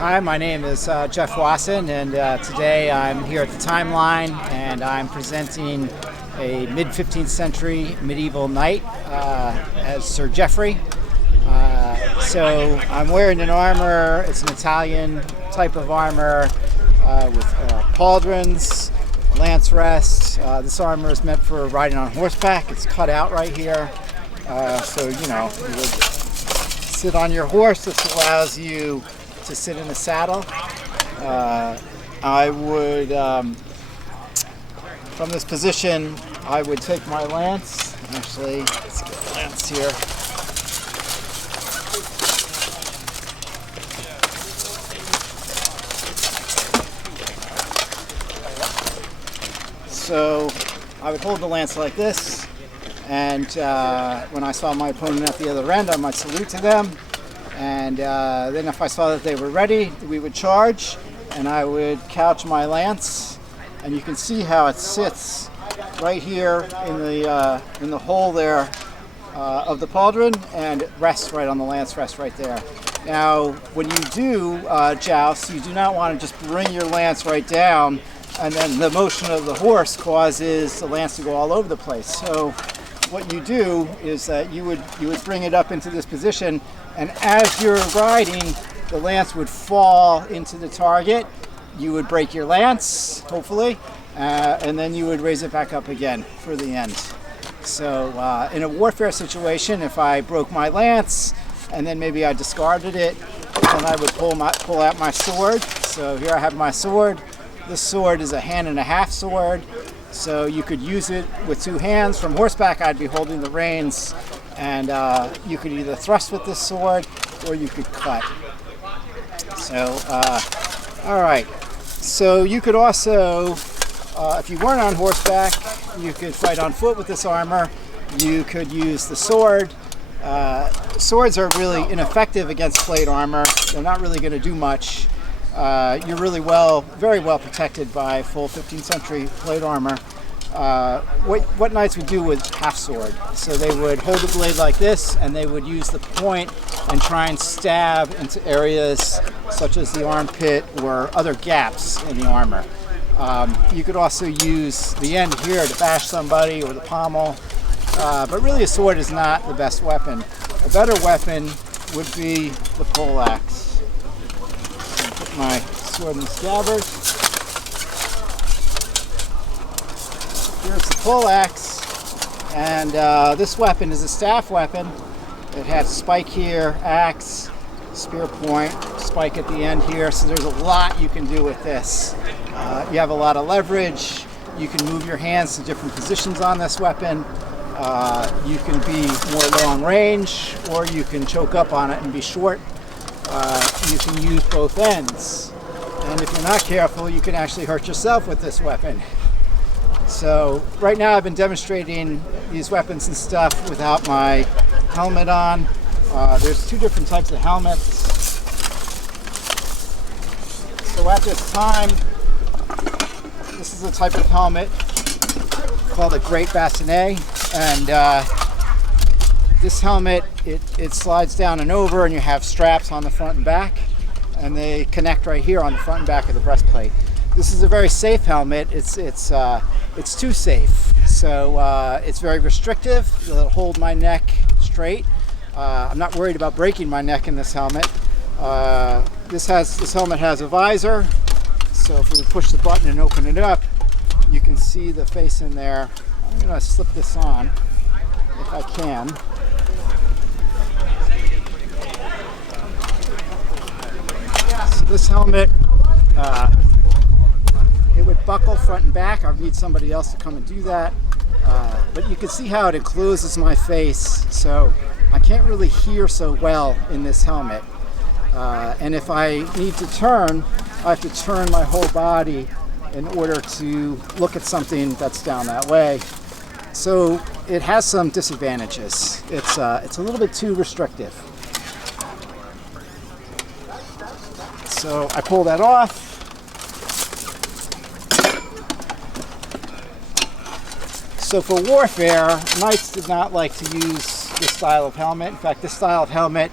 Hi, my name is Jeff Wasson, and today I'm here at the Timeline, and I'm presenting a mid-15th century medieval knight as Sir Geoffrey. So I'm wearing an armor. It's an Italian type of armor with pauldrons, lance rest. This armor is meant for riding on horseback. It's cut out right here, so you would sit on your horse. This allows you to sit in a saddle. I would, from this position, I would take my lance. Actually, let's get the lance here. So I would hold the lance like this, and when I saw my opponent at the other end, I might salute to them. And then if I saw that they were ready, we would charge, and I would couch my lance. And you can see how it sits right here in the hole there of the pauldron, and it rests right on the lance rest right there. Now, when you do joust, you do not want to just bring your lance right down, and then the motion of the horse causes the lance to go all over the place. So what you do is that you would bring it up into this position, and as you're riding, the lance would fall into the target. You would break your lance, hopefully, and then you would raise it back up again for the end. So in a warfare situation, if I broke my lance and then maybe I discarded it, then I would pull out my sword. So here I have my sword. This sword is a hand-and-a-half sword, so you could use it with two hands. From horseback, I'd be holding the reins, and you could either thrust with this sword or you could cut. So, all right. So you could also, if you weren't on horseback, you could fight on foot with this armor. You could use the sword. Swords are really ineffective against plate armor. They're not really going to do much. You're really very well protected by full 15th century plate armor. What knights would do with half sword. So they would hold the blade like this, and they would use the point and try and stab into areas such as the armpit or other gaps in the armor. You could also use the end here to bash somebody, or the pommel, but really a sword is not the best weapon. A better weapon would be the poleaxe. Put my sword in the scabbard. Here's the poleaxe, and this weapon is a staff weapon. It has spike here, axe, spear point, spike at the end here, so there's a lot you can do with this. You have a lot of leverage. You can move your hands to different positions on this weapon. You can be more long range, or you can choke up on it and be short. You can use both ends, and if you're not careful, you can actually hurt yourself with this weapon. So right now I've been demonstrating these weapons and stuff without my helmet on. There's two different types of helmets. So at this time, this is a type of helmet called a Great Bassinet, and this helmet, it slides down and over, and you have straps on the front and back, and they connect right here on the front and back of the breastplate. This is a very safe helmet. It's too safe, so it's very restrictive. It'll hold my neck straight. I'm not worried about breaking my neck in this helmet. This helmet has a visor, so if we push the button and open it up, you can see the face in there. I'm going to slip this on if I can. So this helmet, it would buckle front and back. I would need somebody else to come and do that. But you can see how it encloses my face, so I can't really hear so well in this helmet. And if I need to turn, I have to turn my whole body in order to look at something that's down that way. So it has some disadvantages. It's a little bit too restrictive. So I pull that off. So for warfare, knights did not like to use this style of helmet. In fact, this style of helmet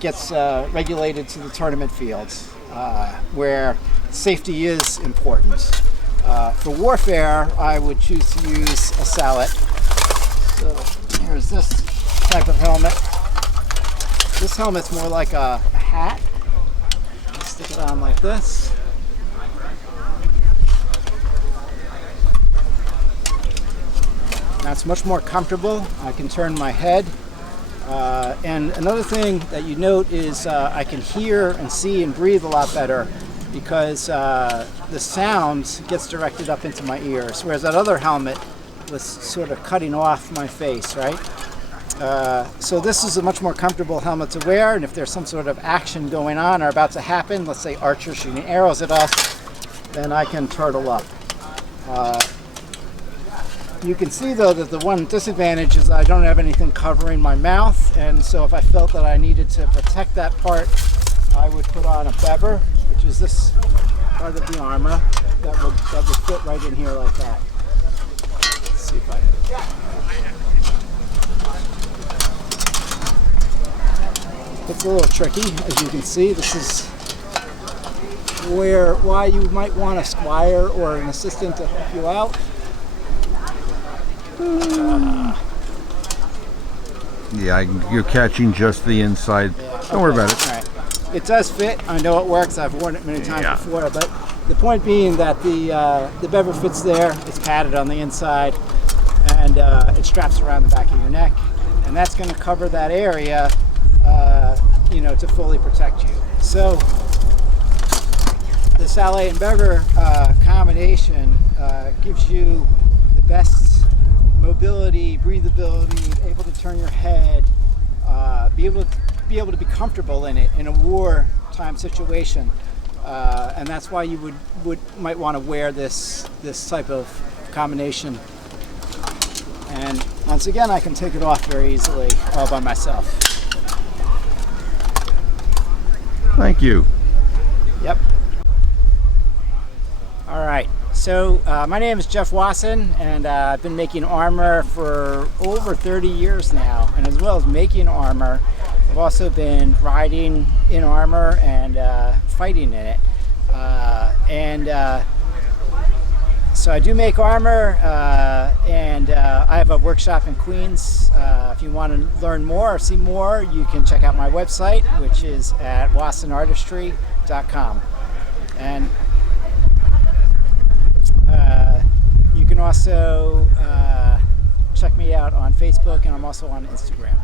gets regulated to the tournament fields, where safety is important. For warfare, I would choose to use a sallet. So here's this type of helmet. This helmet's more like a hat. Stick it on like this. That's much more comfortable. I can turn my head. And another thing that you note is I can hear and see and breathe a lot better because the sound gets directed up into my ears, whereas that other helmet was sort of cutting off my face, right? So this is a much more comfortable helmet to wear, and if there's some sort of action going on or about to happen, let's say archers shooting arrows at us, then I can turtle up. You can see though that the one disadvantage is I don't have anything covering my mouth, and so if I felt that I needed to protect that part, I would put on a bever, which is this part of the armor that would fit right in here like that. Let's see if I It's a little tricky, as you can see. This is why you might want a squire or an assistant to help you out. Yeah, you're catching just the inside. Yeah, Don't worry about it. All right. It does fit. I know it works. I've worn it many times before. But the point being that the bever fits there. It's padded on the inside, and it straps around the back of your neck, and that's going to cover that area, to fully protect you. So the sallet and bever combination gives you the best mobility, breathability, able to turn your head, be able to be comfortable in it in a wartime situation, and that's why you might want to wear this type of combination. And once again, I can take it off very easily all by myself. Thank you. Yep. All right. So my name is Jeff Wasson, and I've been making armor for over 30 years now. And as well as making armor, I've also been riding in armor and fighting in it. So I do make armor, and I have a workshop in Queens. If you want to learn more or see more, you can check out my website, which is at wassonartistry.com. And you can also check me out on Facebook, and I'm also on Instagram.